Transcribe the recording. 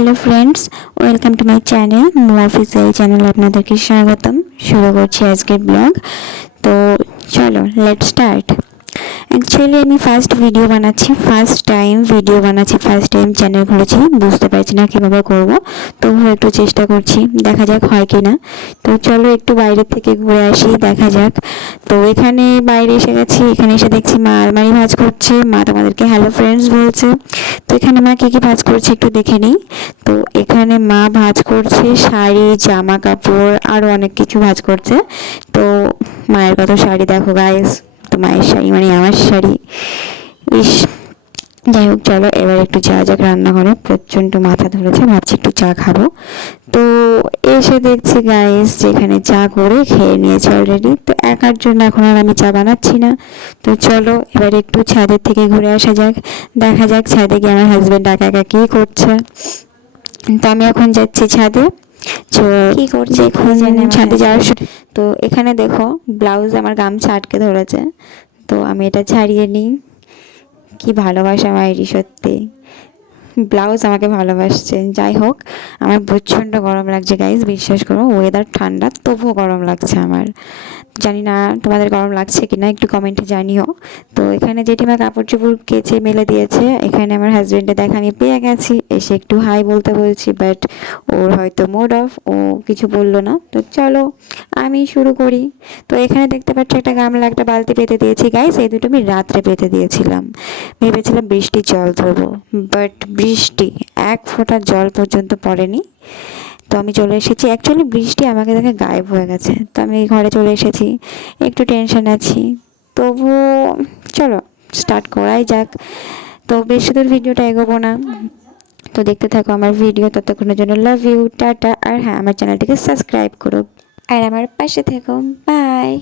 Hello friends, welcome to my channel মো official channel. আপনাদেরকে স্বাগতম। শুরু করছি আজকের ব্লগ। তো চলো লেটস স্টার্ট। অ্যাকচুয়ালি আমি ফার্স্ট টাইম চ্যানেল খুলেছি। বুঝতে পারছি না কীভাবে করবো, তবুও একটু চেষ্টা করছি, দেখা যাক হয় কি না। তো চলো একটু বাইরে থেকে ঘুরে আসি, দেখা যাক। তো এখানে বাইরে এসে গেছি, এখানে এসে দেখছি মা আলমারি ভাঁজ করছে। মা তোমাদেরকে হ্যালো ফ্রেন্ডস বলছে। তো এখানে মা কী কী ভাঁজ করছে একটু দেখে নিই। তো এখানে মা ভাঁজ করছে শাড়ি, জামা কাপড়, আরও অনেক কিছু ভাঁজ করছে। তো মায়ের কত শাড়ি দেখো গাইস, তো মায়ের শাড়ি মানে আমার শাড়ি। ইস, যাই হোক চলো এবার একটু যাওয়া যাক রান্নাঘরে। প্রচণ্ড মাথা ধরেছে, ভাবছি একটু চা খাবো। তো এসে দেখছি গাইস যেখানে চা করে খেয়ে নিয়েছে অলরেডি। তো একার জন্য এখন আর আমি চা বানাচ্ছি না। তো চলো এবার একটু ছাদের থেকে ঘুরে আসা যাক, দেখা যাক ছাদে গিয়ে আমার হাজব্যান্ড একা একা কী করছে। তো আমি এখন যাচ্ছি ছাদে। কি করছে এখন ছাদে যাওয়ার তো এখানে দেখো ব্লাউজ আমার গামছা আটকে ধরেছে। তো আমি এটা ছাড়িয়ে নিই। কি ভালোবাসা মায়েরই সত্যি, ব্লাউজ আমাকে ভালোবাসছে। যাই হোক, আমার প্রচণ্ড গরম লাগছে গাইজ, বিশ্বাস করো। ওয়েদার ঠান্ডা, তবুও গরম লাগছে আমার। জানি না তোমাদের গরম লাগছে কি না, একটু কমেন্টে জানিও। তো এখানে জেঠিমা কাপড় চোপড় কেচে মেলে দিয়েছে। এখানে আমার হাজব্যান্ডের দেখা আমি পেয়ে গেছি, এসে একটু হাই বলতে বলছি, বাট ওর হয়তো মুড অফ, ও কিছু বললো না। তো চলো আমি শুরু করি। তো এখানে দেখতে পাচ্ছি একটা গামলা, একটা বালতি পেতে দিয়েছি গাইস। এই দুটো আমি রাত্রে পেতে দিয়েছিলাম, ভেবেছিলাম বৃষ্টির জল ধরবো, বাট বৃষ্টি এক ফোঁটা জল পর্যন্ত পড়েনি। তো আমি চলে এসেছি। অ্যাকচুয়ালি বৃষ্টি আমাকে দেখে গায়েব হয়ে গেছে, তো আমি ঘরে চলে এসেছি। একটু টেনশন আছি, তবুও চলো স্টার্ট করাই যাক। তো বেশি দূর ভিডিওটা এগোবো না, তো দেখতে থাকো আমার ভিডিও। ততক্ষণের জন্য লাভ ইউ, টাটা। আর হ্যাঁ, আমার চ্যানেলটিকে সাবস্ক্রাইব করো আর আমার পাশে থেকো। বাই।